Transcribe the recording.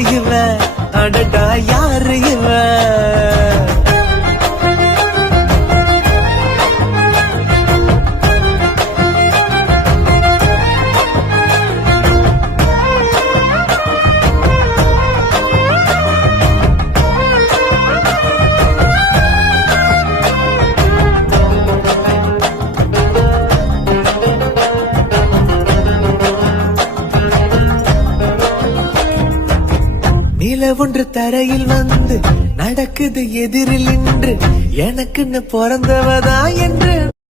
யாரு இவ அடடா யாரு இவ நில ஒன்று தரையில் வந்து நடக்குது எதிரில் நின்று எனக்குன்னு பிறந்தவதா என்று